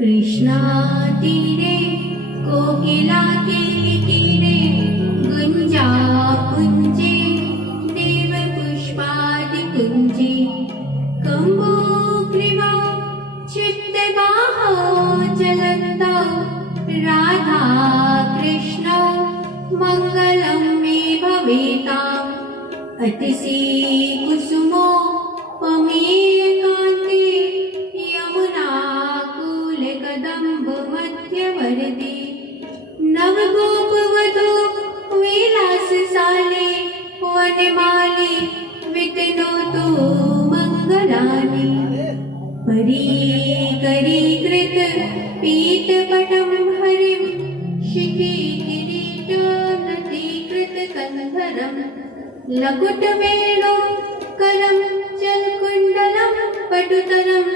कृष्णा तीरे कोकिला किलकिले गुंजा पुंजे देव पुष्पादि कुंजे कम्बुग्रीवौ चित्तवाहौ चलन्तौ राधा कृष्णौ मङ्गलं मे भवेताम् अतिशि कुसुमो पमेयकान्ते यमुनाकुलकदम्ब मध्यवर्ती नवगोपवधू विलासशाले वनमाली वितनोतु मङ्गलानि परीकरीकृत पीतपटं हरिं शिखी किरीटोन्नतीकृतकन्धरं लकुटवेणु करं जलकुण्डलं पटुतरं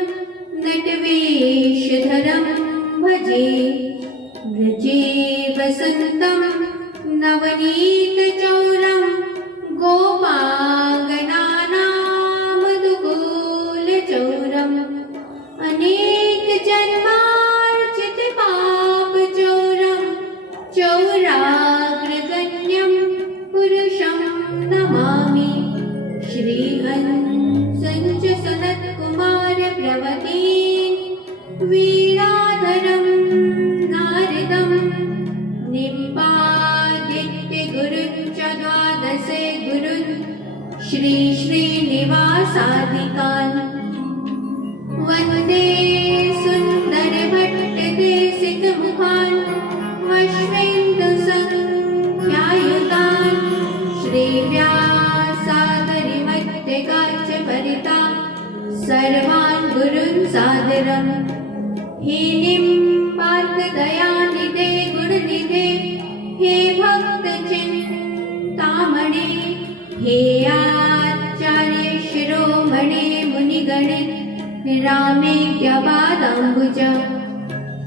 नटवेषधरं भजे व्रजे वसन्तं नवनीतचौरं गोपाङ्गनानामधुकोलचौरम् अनेकजन्मार्जितपापचौरं चौराग्रगण्यं पुरुषं नमामि श्रीहंसञ्च सनत्कुमारप्रवतीन् वीराधरं नारदं निम्बादित्यगुरुं च द्वादशे गुरुन् श्रीश्रीनिवासादिकान् वन्दे सुन्दरभट्टदेशिकमुखान् अश्वेन्दुसङ्ख्यायुतान् श्रीव्यासागरिमध्यगाच्चपरितान् सर्वान् गुरून् सादरम् हे निम्बार्कदयानिधे गुरुनिधे हे भक्तचिन्तामणे हे आचार्य शिरोमणे मुनिगणे रामेक्यपादाम्बुज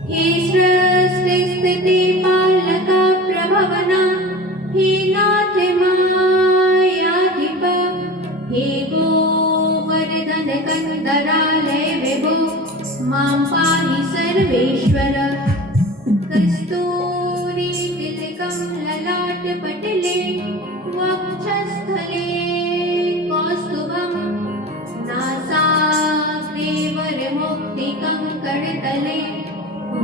हे सृष्टिस्थिति पालका प्रभवना हे नाथ मायाधिप हे गोवर्धन कन्दरालय विभो मां पाहि सर्वेश्वर कस्तूरी तिलकं ललाटपटले वक्षस्थले कौस्तुभं नासाग्रे वरमुक्तिकङ्कणतले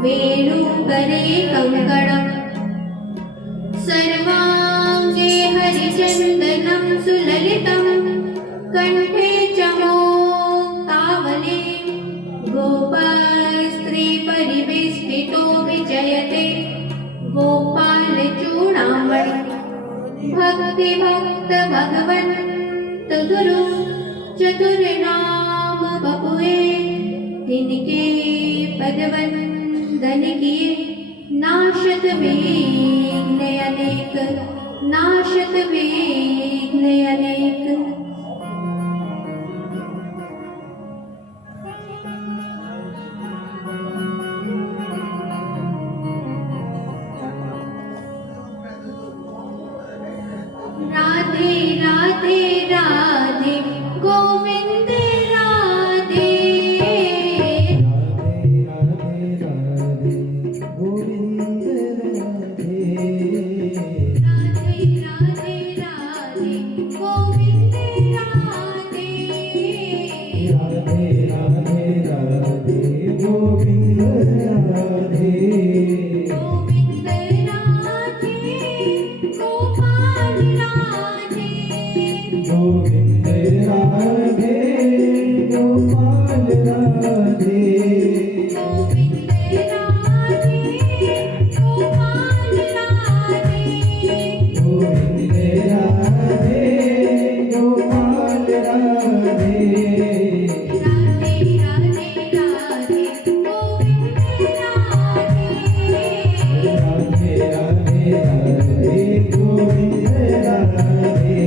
वेणुकरे कङ्कणम् सर्वाङ्गे हरिचन्दनं सुललितं कण्ठे च मोक्तावले गोपस्त्रीपरिवेष्टितो विजयते गोपालचूडामणि भक्तिभक्त भगवन्त गुरु चतुर्नाम बपुए तिनके पदवन्दन किए नाशत विघ्न अनेक नाशत विघ्न अनेक। राधे राधे राधे गोविंद राधे राधे राधे राधे गोविंद राधे राधे राधे राधे गोविंद राधे गोविंद राधे गोपाल राधे गोविंद राधे गोपाल राधे गोविंद राधे गोपाल राधे गोविंद राधे गोपाल राधे राधे राधे राधे गोविंद राधे राधे राधे राधे गोविंद राधे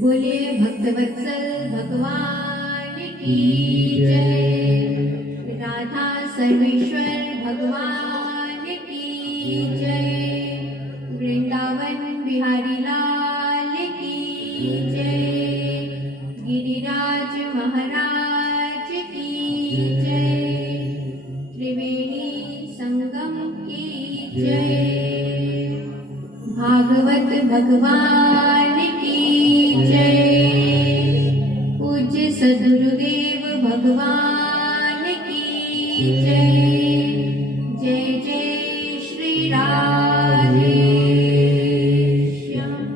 बोलिए भक्तवत्सल भगवान की जय। राधा सर्वेश्वर भगवान की जय। वृंदावन बिहारी लाल की जय। गिरिराज महाराज की जय। त्रिवेणी संगम की जय। भागवत भगवान की जय। पूज्य सद्गुरुदेव भगवान की जय। जय जय श्री राधे श्याम।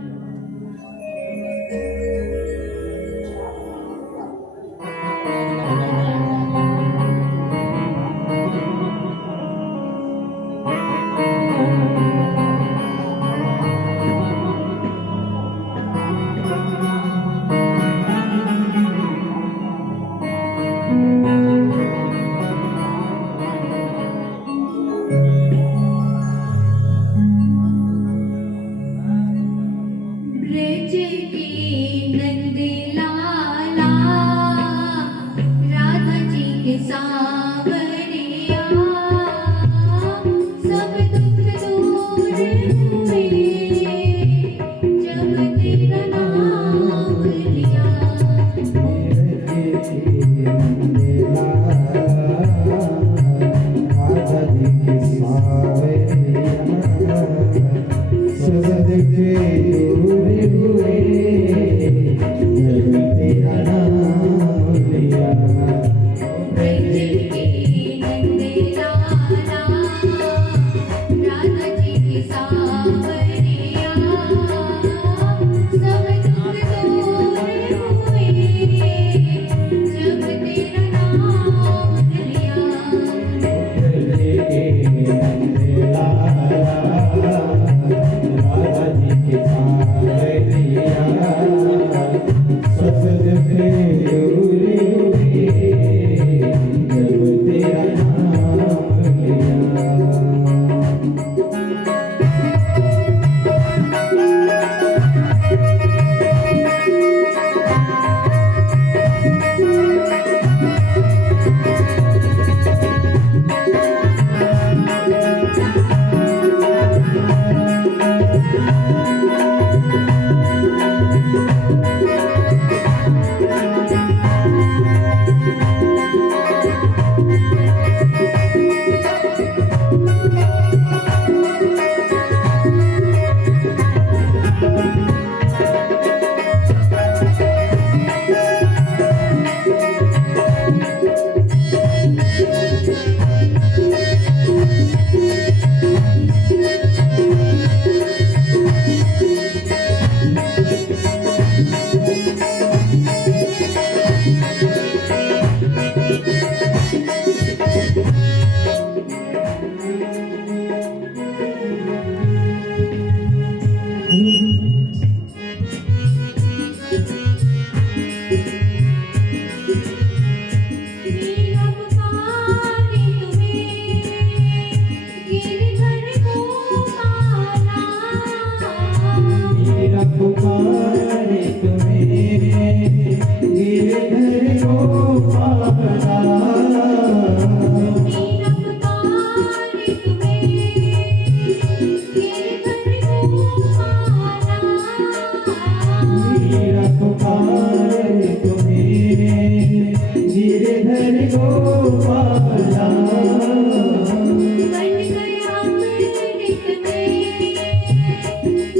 हरि गोपाला बन गया अमृत में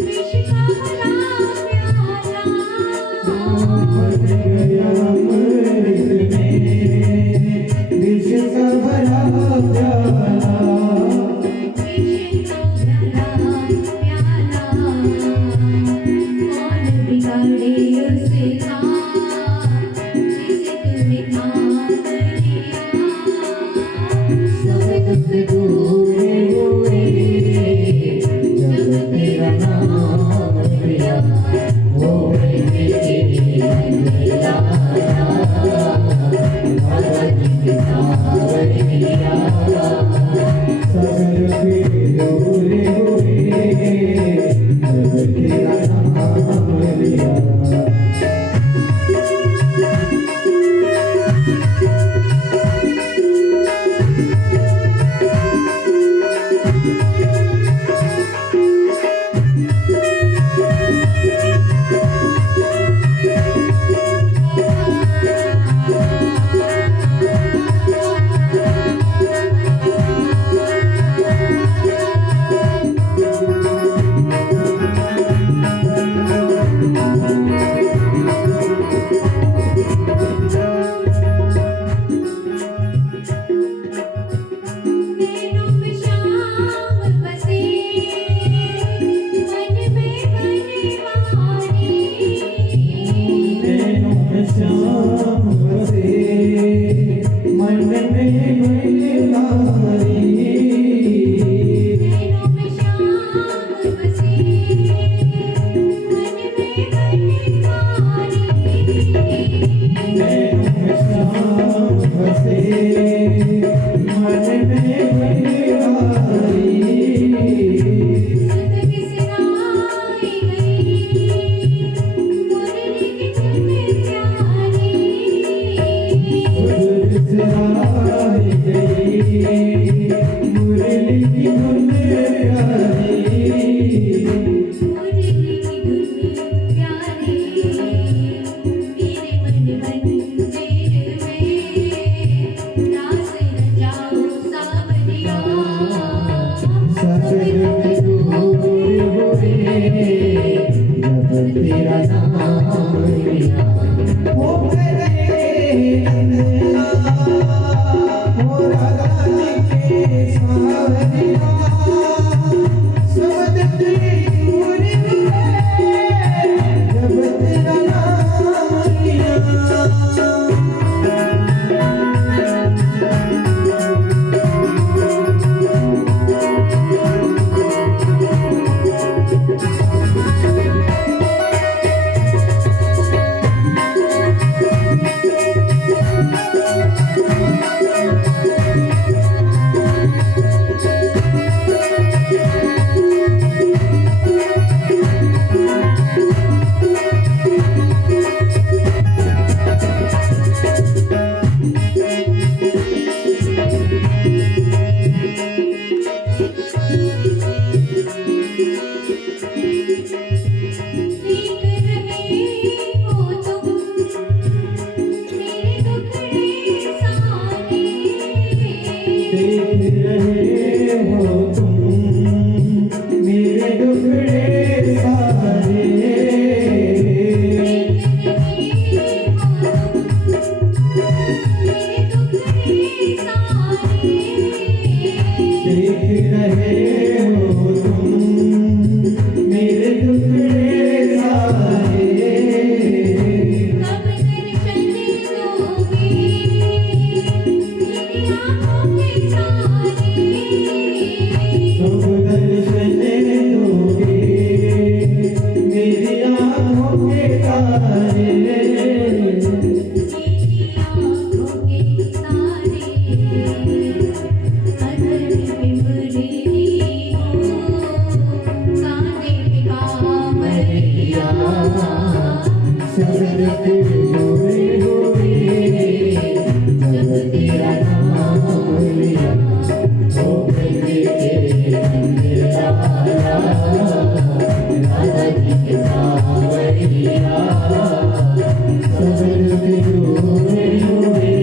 विष का भरा प्याला बन गया अमृत में विष का भरा प्याला विष का भरा प्याला कौन बिगाड़े उसका जिसे तूने थाम लिया सब दुख दूर हुए जब तेरा नाम लिया वो मेरे लाया राधा जी के सावरिया सब दुख दूर हुए जब तेरा नाम लिया नैनों में श्याम बसे मन में बनवारी नैनों में श्याम बसे मन में बलिहारी नैनों में श्याम बसे मन में बनवारी नैनों में श्याम बसे मन में बलिहारी सुध बिसराई गई मुरली की धुन प्यारी सुध बिसराई गई मुरली की धुन प्यारी मुरली की धुन प्यारी मेरे मन मंदिर में रास रचाओ सावरिया सब दुख दूर हुए जब तेरा नाम लिया हो गए नंदना हो राधा जी के सावरिया सब दुख दूर हुए जब तेरा नाम लिया देख रहे हो तुम मेरे दुखड़े सारे देख रहे हो तुम मेरे दुखड़े सारे देख रहे हो तुम मेरे दुखड़े सारे देख रहे हो तुम मेरे दुखड़े सारे कब दर्शन दोगे मेरी आँखों के तारे तुम दर्शन दोगे मेरी आँखों के तारे मेरी आँखों के तारे अगर पे मुरली हो कांधे पे कांवरिया सब दुख दूर हुए जब तेरा नाम लिया हो गए तेरे मंदिर वाला राधा जी के सावरिया सब दुख दूर हुए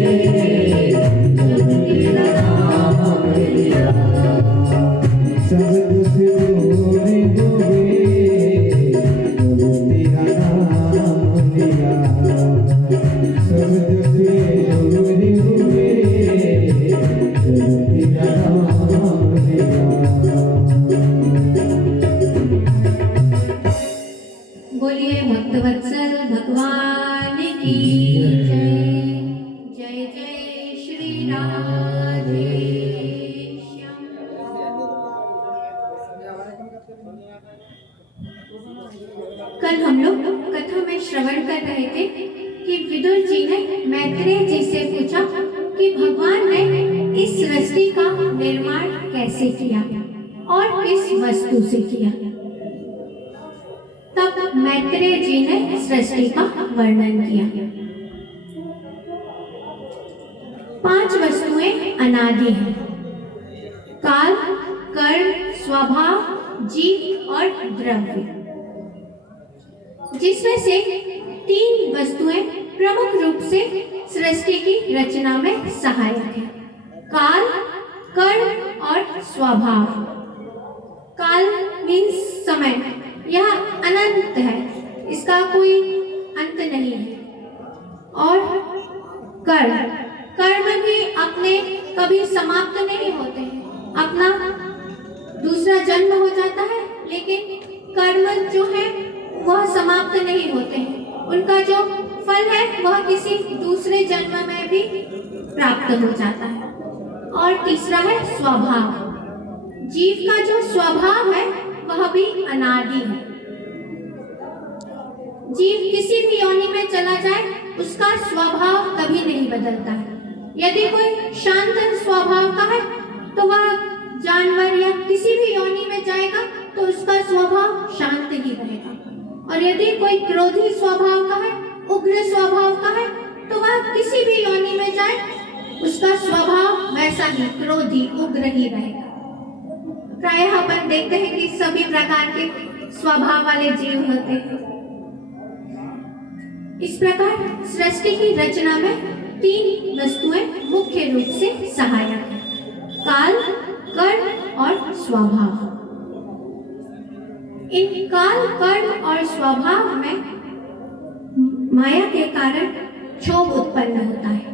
श्री राधे श्याम। कल हम लोग कथा में श्रवण कर रहे थे कि विदुर जी ने मैत्रेय जी से पूछा कि भगवान ने इस सृष्टि का निर्माण कैसे किया और किस वस्तु से किया। तब मैत्रेय जी ने सृष्टि का वर्णन किया। 5 वस्तुएं अनादि हैं: काल, कर्म, स्वभाव, जीव और द्रव्य, जिसमें से 3 वस्तुएं प्रमुख रूप से सृष्टि की रचना में सहायक हैं: काल, कर्म और स्वभाव। काल मीन्स समय, यह अनंत है, इसका कोई अंत नहीं है। और कर्म भी अपने कभी समाप्त नहीं होते हैं, अपना दूसरा जन्म हो जाता है, लेकिन कर्म जो है वह समाप्त नहीं होते हैं, उनका जो फल है वह किसी दूसरे जन्म में भी प्राप्त हो जाता है। और तीसरा है स्वभाव। जीव का जो स्वभाव है वह भी अनादि है। जीव किसी भी योनि में चला जाए उसका स्वभाव कभी नहीं बदलता है। यदि कोई शांत स्वभाव का है तो वह जानवर या किसी भी योनि में जाएगा तो उसका स्वभाव शांत ही रहेगा। और यदि कोई क्रोधी स्वभाव का है, उग्र स्वभाव का है, तो वह किसी भी योनि में जाए उसका स्वभाव वैसा ही क्रोधी उग्र ही रहेगा। प्रायः अपन देखते हैं कि सभी प्रकार के स्वभाव वाले जीव होते हैं। इस प्रकार सृष्टि की रचना में 3 वस्तुएं मुख्य रूप से सहायक हैं: काल, कर्म और स्वभाव। इन काल, कर्म और स्वभाव में माया के कारण क्षोभ उत्पन्न होता है,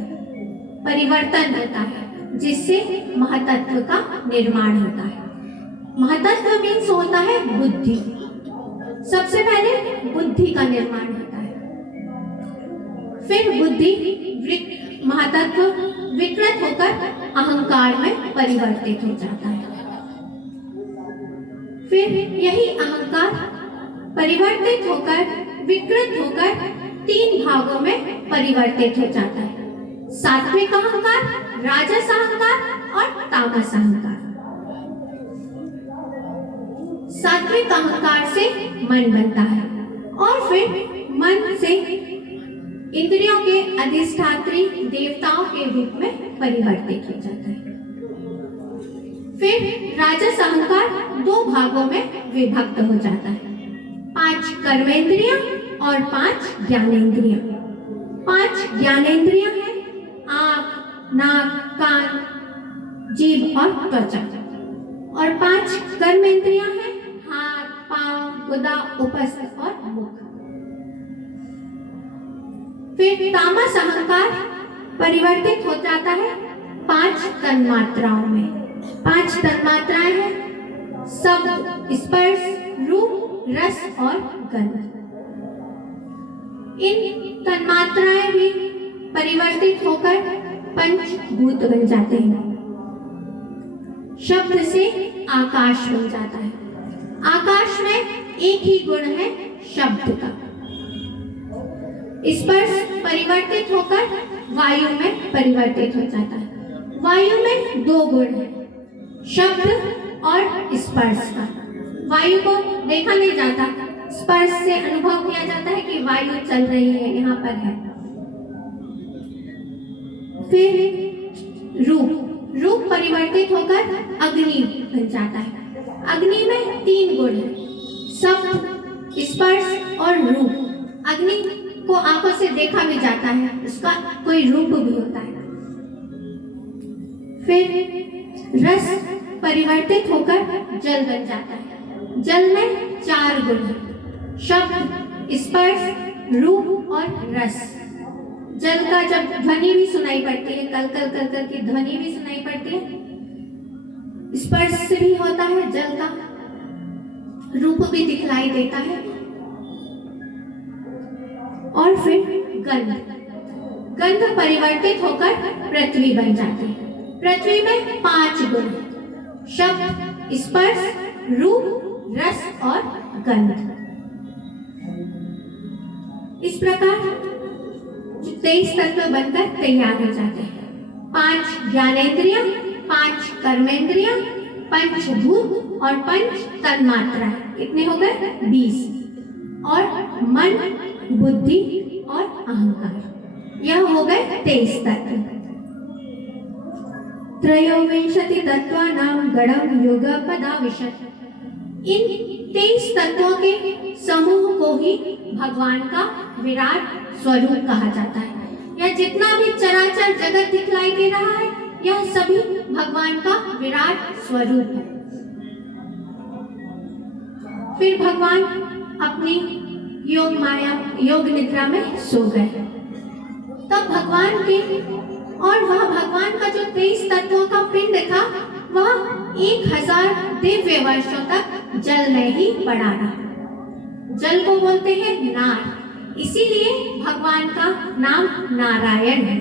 परिवर्तन होता है, जिससे महतत्व का निर्माण होता है। महतत्व मीन्स होता है बुद्धि। सबसे पहले बुद्धि का निर्माण होता है, फिर बुद्धि महतत्व विकृत होकर अहंकार में परिवर्तित हो जाता है। फिर यही अहंकार परिवर्तित होकर विकृत होकर 3 भागों में परिवर्तित हो जाता है: सात्विक अहंकार, राजस अहंकार और तामस अहंकार। सात्विक अहंकार से मन बनता है और फिर मन से इंद्रियों के अधिष्ठात्री देवताओं के रूप में परिवर्तित हो जाता है। फिर राजस अहंकार 2 भागों में विभक्त हो जाता है: 5 कर्मेंद्रियां और 5 ज्ञानेंद्रियां। 5 ज्ञानेंद्रियां हैं आँख, नाक, कान, जीभ और त्वचा। और 5 कर्मेंद्रियां हैं हाथ, पांव, गुदा, उपस्थ और मुख। फिर तामस अहंकार परिवर्तित हो जाता है 5 तन्मात्राओं में। 5 तन्मात्राएं हैं शब्द, स्पर्श, रूप, रस और गंध। इन तन्मात्राएं भी परिवर्तित होकर पंचभूत बन जाते हैं। शब्द से आकाश बन जाता है। आकाश में एक ही गुण है शब्द का। स्पर्श परिवर्तित होकर वायु में परिवर्तित हो जाता है। वायु में 2 गुण हैं, शब्द और स्पर्श का। वायु को देखा नहीं जाता, स्पर्श से अनुभव किया जाता है कि वायु चल रही है, यहाँ पर है। फिर रूप परिवर्तित होकर अग्नि बन जाता है। अग्नि में 3 गुण हैं, शब्द, स्पर्श और रूप। अग्नि को आंखों से देखा भी जाता है, उसका कोई रूप भी होता है। फिर रस परिवर्तित होकर जल बन जाता है। जल में 4 गुण हैं, शब्द, स्पर्श, रूप और रस। जल का जब ध्वनि भी सुनाई पड़ती है, कल कल कल कल की ध्वनि भी सुनाई पड़ती है, स्पर्श से भी होता है, जल का रूप भी दिखलाई देता है। और फिर गंध। गंध परिवर्तित होकर पृथ्वी बन जाती है। पृथ्वी में 5 गुण: शब्द, स्पर्श, रूप, रस और गंध। इस प्रकार 23 तत्व बनकर तैयार हो जाते हैं। 5 ज्ञानेंद्रियां, 5 कर्मेंद्रियां, पंचभूत और 5 तन्मात्रा। कितने हो गए? 20। और मन, बुद्धि और अहंकार, यह हो गए 23 तत्व। त्रयोविंशति तत्वानां गणं युगपदाविशत्। इन 23 तत्वों के समूह को ही भगवान का विराट स्वरूप कहा जाता है। यह जितना भी चराचर जगत दिखलाई दे रहा है, यह सभी भगवान का विराट स्वरूप है। फिर भगवान अपनी योग निद्रा में सो गए। तब भगवान के और वह भगवान का जो 23 तत्वों का पिंड था, वह 1000 दिव्य वर्षों तक जल में ही पड़ा रहा। जल को बोलते हैं नार, इसीलिए भगवान का नाम नारायण है।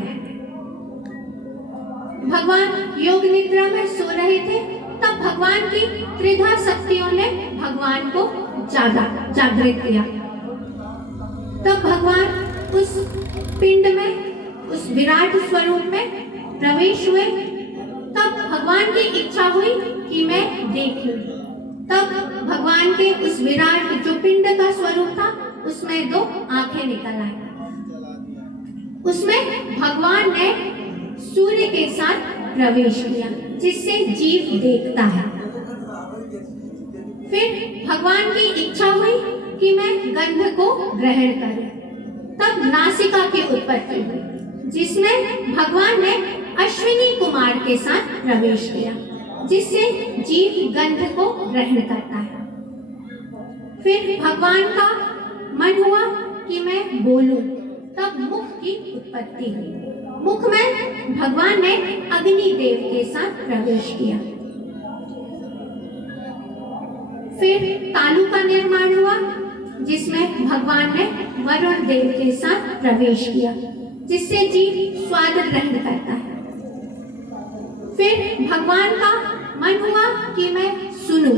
भगवान योग निद्रा में सो रहे थे, तब भगवान की त्रिधा शक्तियों ने भगवान को जागृत किया। तब भगवान उस पिंड में, उस विराट स्वरूप में प्रवेश हुए। तब भगवान की इच्छा हुई कि मैं देख लूं। तब भगवान के उस विराट जो पिंड का स्वरूप था, उसमें 2 आंखें निकल आई। उसमें भगवान ने सूर्य के साथ प्रवेश किया, जिससे जीव देखता है। फिर भगवान की इच्छा हुई कि मैं गंध को ग्रहण करूं। तब नासिका की उत्पत्ति हुई, जिसमें भगवान ने अश्विनी कुमार के साथ प्रवेश किया, जिससे जीव गंध को ग्रहण करता है। फिर भगवान का मन हुआ कि मैं बोलूं। तब मुख की उत्पत्ति हुई। मुख में भगवान ने अग्निदेव के साथ प्रवेश किया। फिर तालु का निर्माण हुआ, जिसमें भगवान ने वरुण देव के साथ प्रवेश किया, जिससे जीव स्वाद ग्रहण करता है। फिर भगवान का मन हुआ कि मैं सुनूं।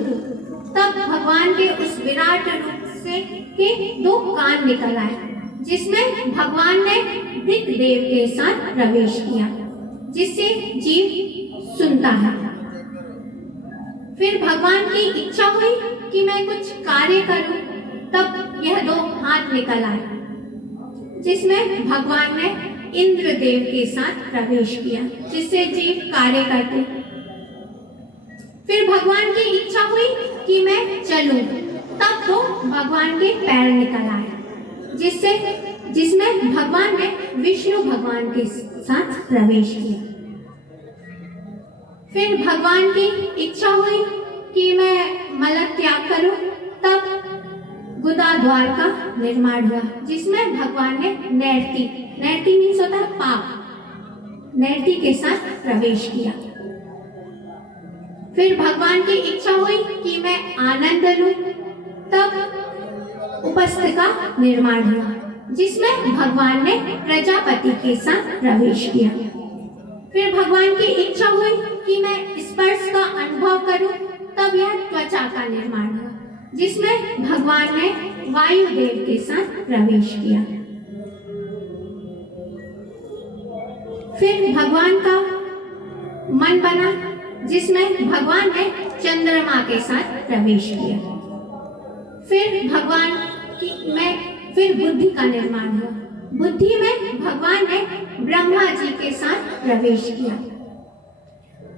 तब भगवान के उस विराट रूप से के 2 कान निकल आए, जिसमें भगवान ने ऋक देव के साथ प्रवेश किया, जिससे जीव सुनता है। फिर भगवान की इच्छा हुई कि मैं कुछ कार्य करूं। तब यह 2 हाथ निकल आए, जिसमें भगवान ने इंद्र देव के साथ प्रवेश किया, जिससे जीव कार्य करते। फिर भगवान की इच्छा हुई कि मैं चलूं। तब 2 भगवान के पैर निकल आए, जिसमें भगवान ने विष्णु भगवान के साथ प्रवेश किया। फिर भगवान की इच्छा हुई कि मैं मल त्याग करूं। तब गुदा द्वार का निर्माण हुआ, जिसमें भगवान ने नैर्ति मीन्स होता है पाप, नैर्ति के साथ प्रवेश किया। फिर भगवान की इच्छा हुई कि मैं आनंद लूं। तब उपस्थ का निर्माण हुआ, जिसमें भगवान ने प्रजापति के साथ प्रवेश किया। फिर भगवान की इच्छा हुई कि मैं स्पर्श का अनुभव करूं। तब यह त्वचा का निर्माण हुआ, जिसमें भगवान ने वायुदेव के साथ प्रवेश किया। फिर भगवान का मन बना, जिसमें भगवान ने चंद्रमा के साथ प्रवेश किया। फिर फिर बुद्धि का निर्माण हुआ। बुद्धि में भगवान ने ब्रह्मा जी के साथ प्रवेश किया।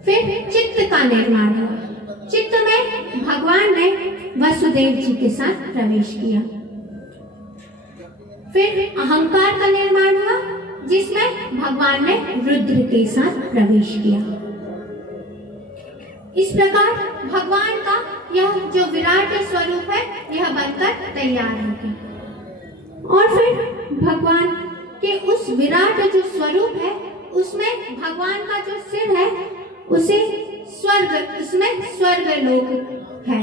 फिर चित्त का निर्माण हुआ। चित्त में भगवान ने वसुदेव जी के साथ प्रवेश किया। फिर अहंकार का निर्माण हुआ, जिसमें भगवान ने रुद्र के साथ प्रवेश किया। इस प्रकार भगवान का यह जो विराट स्वरूप है, यह बनकर तैयार हो गया। और फिर भगवान के उस विराट जो स्वरूप है, उसमें भगवान का जो सिर है, उसमें स्वर्ग लोक है,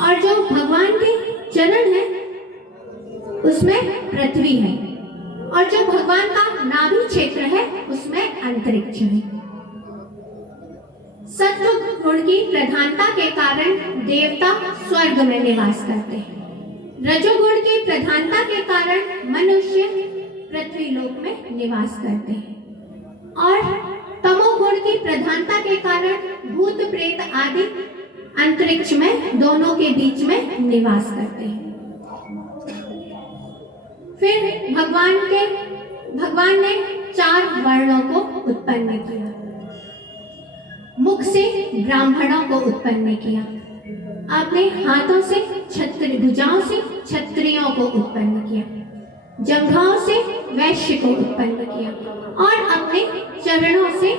और जो भगवान के चरण है, उसमें पृथ्वी है। और जो भगवान का नाभि क्षेत्र है उसमें अंतरिक्ष है। सत्व गुण की प्रधानता के कारण देवता स्वर्ग में निवास करते हैं। रजोगुण की प्रधानता के कारण मनुष्य पृथ्वी लोक में निवास करते हैं और तमोगुण की प्रधानता के कारण भूत प्रेत आदि अंतरिक्ष में दोनों के बीच में निवास करते हैं। फिर भगवान ने 4 वर्णों को उत्पन्न किया। मुख से ब्राह्मणों को उत्पन्न किया, अपने हाथों से भुजाओं से क्षत्रियों को उत्पन्न किया, जंघाओं से वैश्य को उत्पन्न किया और अपने चरणों से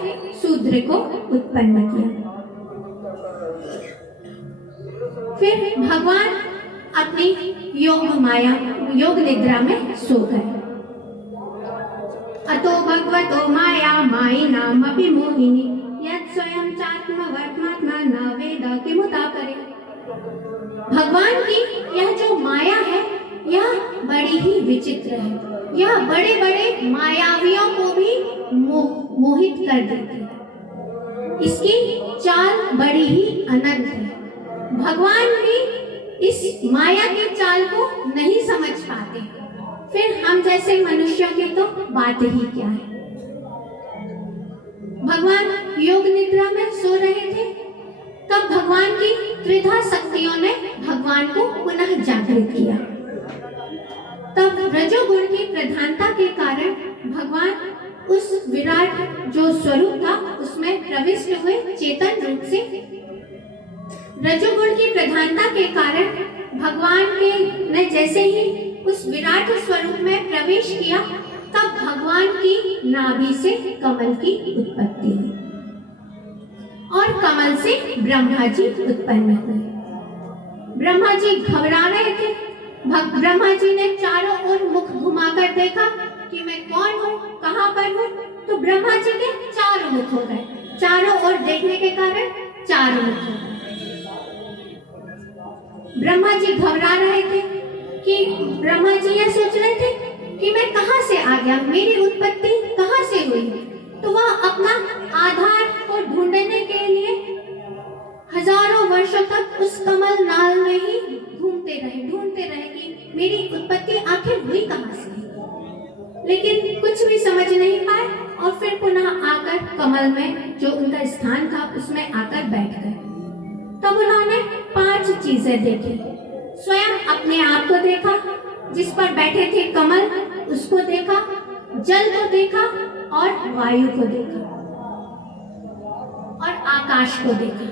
शूद्र को उत्पन्न किया। फिर भगवान अपनी योग निद्रा में सो गए। अतो भगवतो माया माई नाम अपि मोहिनी यत् स्वयं चात्मवर्त्मात्मा न वेद किमुता करे। भगवान की यह जो माया है यह बड़ी ही विचित्र है। यह बड़े बड़े मायावियों को भी मोहित कर देती है। इसकी चाल बड़ी ही अनंत है। भगवान भी इस माया की चाल को नहीं समझ पाते, फिर हम जैसे मनुष्यों की तो बात ही क्या है। भगवान योग निद्रा में सो रहे थे, तब भगवान की त्रिधा शक्तियों ने भगवान को पुनः जागृत किया। तब रजोगुण की प्रधानता के कारण भगवान उस विराट जो स्वरूप था उसमें प्रविष्ट हुए चेतन रूप से। रजोगुण की प्रधानता के कारण भगवान के ने जैसे ही उस विराट स्वरूप में प्रवेश किया, तब भगवान की नाभि से कमल की उत्पत्ति हुई और कमल से ब्रह्मा जी उत्पन्न हुए। ब्रह्मा जी घबरा रहे थे। ब्रह्मा जी ने चारों ओर मुख घुमाकर देखा कि मैं कौन हूँ, कहाँ पर हूँ। तो ब्रह्मा जी के 4 मुख हो गए। चारों ओर देखने के कारण 4 मुख हो गए। ब्रह्मा जी घबरा रहे थे कि ब्रह्मा जी यह सोच रहे थे कि मैं कहाँ से आ गया, मेरी उत्पत्ति कहाँ से हुई। तो वह अपना आधार को ढूंढने के लिए हजारों वर्षों तक उस कमल नाल में ही ढूंढते रहे कि मेरी उत्पत्ति आखिर हुई कहाँ से। लेकिन कुछ भी समझ नहीं पाए और फिर पुनः आकर कमल में जो उनका स्थान था उसमें आकर बैठ गए। तब उन्होंने 5 चीजें देखी। स्वयं अपने आप को देखा, जिस पर बैठे थे कमल उसको देखा, जल को देखा और वायु को देखा और आकाश को देखा।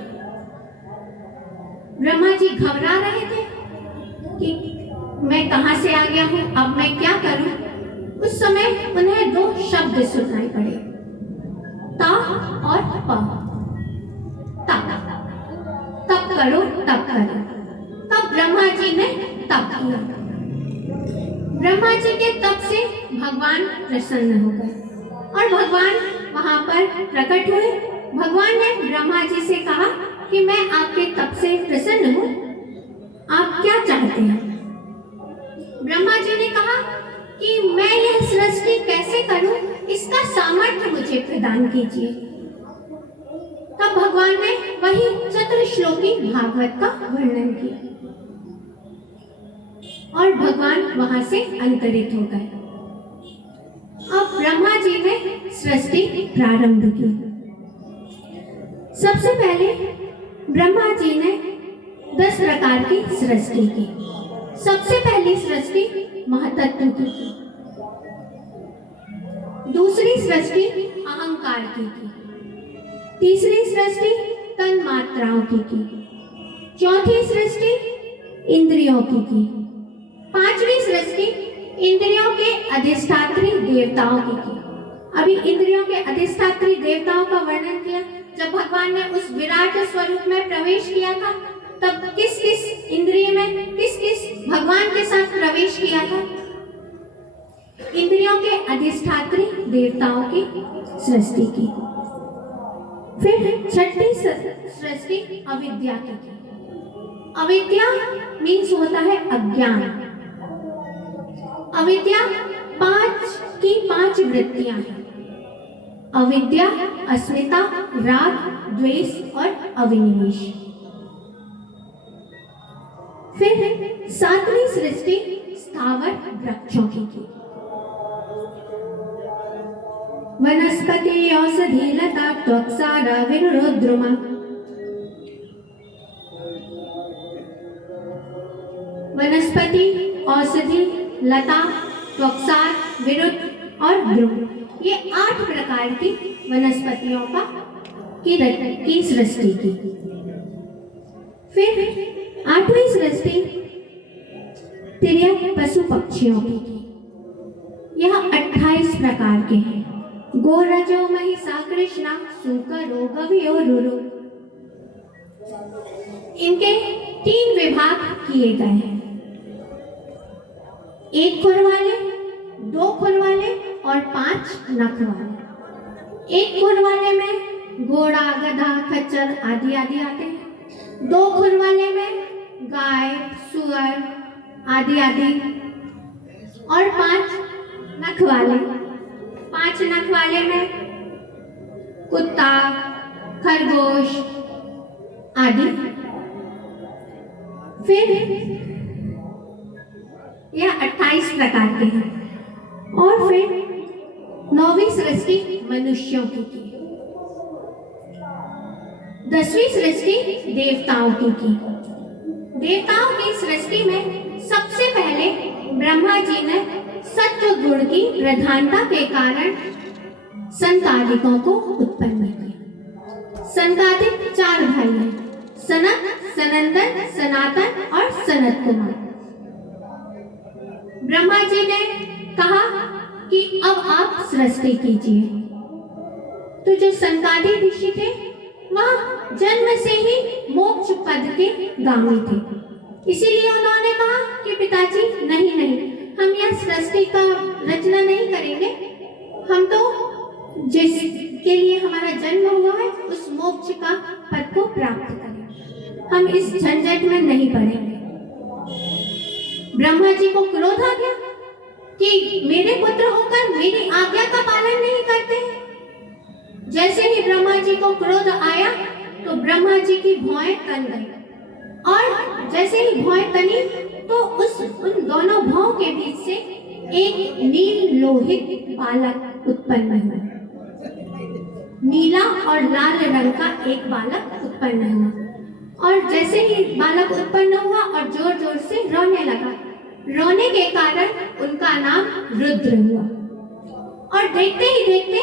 ब्रह्मा जी घबरा रहे थे कि मैं कहां से आ गया हूं, अब मैं क्या करूं। उस समय उन्हें 2 शब्द सुनाई पड़े, ता और पा। तप करो, तप करो। तब ब्रह्मा जी ने तप किया। ब्रह्मा जी के तप से भगवान प्रसन्न हो गए और भगवान वहां पर प्रकट हुए। भगवान ने ब्रह्मा जी से कहा कि मैं आपके तप से प्रसन्न हूँ, आप क्या चाहते हैं। ब्रह्मा जी ने कहा कि मैं यह सृष्टि कैसे करूं, इसका सामर्थ्य मुझे प्रदान कीजिए। तब भगवान ने वही चतुर्श्लोकी भागवत का वर्णन किया और भगवान वहां से अंतरित हो गए। अब ब्रह्मा जी ने सृष्टि प्रारंभ की। सबसे पहले ब्रह्मा जी ने 10 प्रकार की सृष्टि की। सबसे पहली सृष्टि महातत्व की, दूसरी सृष्टि अहंकार की, तीसरी सृष्टि तन्मात्राओं की, चौथी सृष्टि इंद्रियों की, पांचवी सृष्टि इंद्रियों के अधिष्ठात्री देवताओं की। अभी इंद्रियों के अधिष्ठात्री देवताओं का वर्णन किया। जब भगवान ने उस विराट स्वरूप में प्रवेश किया था, तब किस किस इंद्रिय में किस किस भगवान के साथ प्रवेश किया था। इंद्रियों के अधिष्ठात्री देवताओं की सृष्टि की। फिर छठी सृष्टि अविद्या की। अविद्या मीन्स होता है अज्ञान। अविद्या 5 की 5 वृत्तियां हैं: अविद्या, अस्मिता, राग, द्वेष और अविनिवेश। फिर 7वीं सृष्टि स्थावर वृक्षों की। वनस्पति औषधि लता त्वक्सारा विरुद्रुमा। वनस्पति, औषधि, लता, त्वक्सार, विरुद्ध और ध्रुव, ये 8 प्रकार की वनस्पतियों की सृष्टि की। फिर 8वीं सृष्टि तिर्यक पशु पक्षियों की। यह 28 प्रकार के हैं: गो, रजो, महिषा, कृष्णा, सूकरो, गवियो, रुरु। इनके 3 विभाग किए गए हैं: 1 खुर वाले, 2 खुर वाले और 5 नख वाले। 1 खुर वाले में घोड़ा, गधा, खच्चर आदि आदि आते हैं। 2 खुर वाले में गाय, सुअर आदि आदि। और 5 नख वाले, 5 नख वाले में कुत्ता, खरगोश आदि। फिर यह 28 प्रकार के हैं। और फिर 9वीं सृष्टि मनुष्यों की। 10वीं सृष्टि देवताओं की। देवताओं की सृष्टि में सबसे पहले ब्रह्मा जी ने सत्व गुण की प्रधानता के कारण संतादिकों को उत्पन्न किया। संतादिक 4 भाई हैं: सनत, सनंदन, सनातन और सनत कुमार। ब्रह्मा जी ने कहा कि अब आप सृष्टि कीजिए। तो जो संतादि ऋषि थे वह जन्म से ही मोक्ष पद के गामी थे। इसीलिए उन्होंने कहा कि पिताजी नहीं नहीं, हम यह सृष्टि का रचना नहीं करेंगे। हम तो जिसके लिए हमारा जन्म हुआ है उस मोक्ष का पद को प्राप्त करेंगे, हम इस झंझट में नहीं पड़ेंगे। ब्रह्मा जी को क्रोध आ गया कि मेरे पुत्र होकर मेरी आज्ञा का पालन नहीं करते। जैसे ही ब्रह्मा जी को क्रोध आया तो ब्रह्मा जी की भौएं तन गई, और जैसे ही भौएं तनी तो उन दोनों भौं के बीच से एक नील लोहित बालक उत्पन्न हुआ। नीला और लाल रंग का एक बालक उत्पन्न हुआ। और जैसे ही बालक उत्पन्न हुआ और जोर जोर से रोने लगा, रोने के कारण उनका नाम रुद्र हुआ। और देखते ही देखते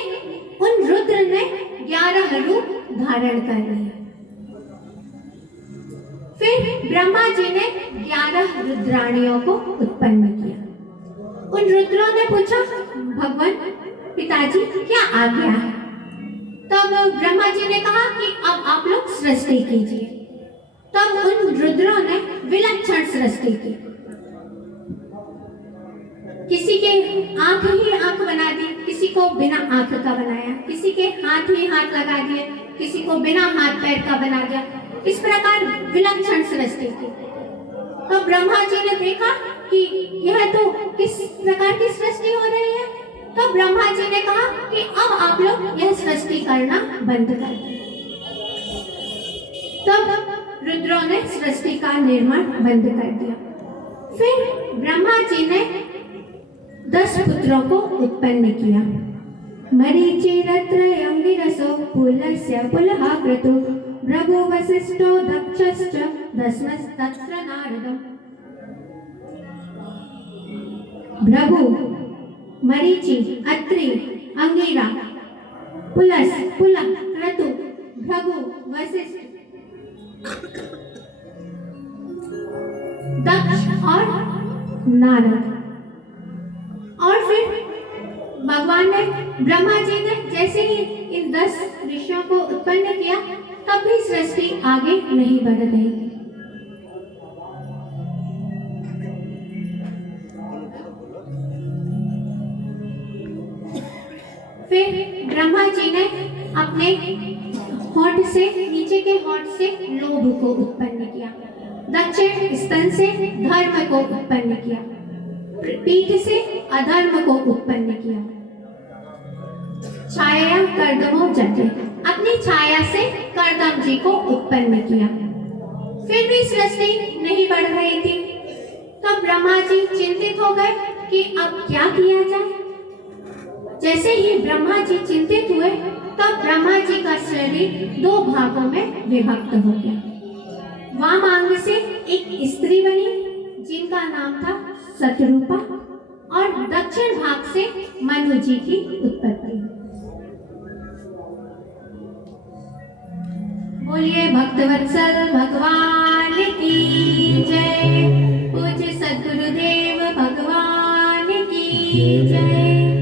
उन रुद्र ने 11 रूप धारण कर लिए। फिर ब्रह्मा जी ने 11 रुद्राणियों को उत्पन्न किया। उन रुद्रों ने पूछा, भगवान पिताजी क्या आज्ञा है? तब ब्रह्मा जी ने कहा कि अब आप लोग सृष्टि कीजिए। तब उन रुद्रों ने विलक्षण सृष्टि की। किसी के आंख ही आंख बना दी, किसी को बिना आंख का बनाया, किसी के हाथ ही हाथ लगा दिए, किसी को बिना हाथ पैर का बना दिया। इस प्रकार विलक्षण सृष्टि की। तो ब्रह्मा जी ने देखा कि यह तो किस प्रकार की सृष्टि हो रही है। तो ब्रह्मा जी ने कहा कि अब आप लोग यह सृष्टि करना बंद कर दें। तब रुद्रों ने सृष्टि का निर्माण बंद कर दिया। फिर ब्रह्मा जी ने 10 पुत्रों को उत्पन्न किया। मरीचिरत्रयं गिरसो पुलस्य पुलः क्रतु भृगु वसिष्ठो दक्षश्च दस्मस्तत्र नारदम्। भृगु, मरीचि, अत्रि, अंगिरा, पुलस, पुलह, क्रतु, भृगु, वशिष्ठ, दक्ष और नारद। और फिर भगवान ने, ब्रह्मा जी ने जैसे ही इन 10 ऋषियों को उत्पन्न किया तब भी सृष्टि आगे नहीं बढ़ रही। फिर ब्रह्मा जी ने अपने होंठ से, नीचे के होंठ से लोभ को उत्पन्न किया, दक्षिण स्तन से धर्म को उत्पन्न किया, पीठ से अधर्म को उत्पन्न किया। छाया कर्दमों जटे, अपनी छाया से कर्दम जी को उत्पन्न किया। फिर भी सृष्टि नहीं बढ़ रही थी। तब ब्रह्मा जी चिंतित हो गए कि अब क्या किया जाए। जैसे ही ब्रह्मा जी चिंतित हुए तब ब्रह्मा जी का शरीर दो भागों में विभक्त हो गया। वामांग से एक स्त्री बनी जिनका नाम था शतरूपा और दक्षिण भाग से मनु जी की उत्पत्ति। बोलिए भक्तवत्सल भगवान की जय। पूज्य सद्गुरुदेव भगवान की जय।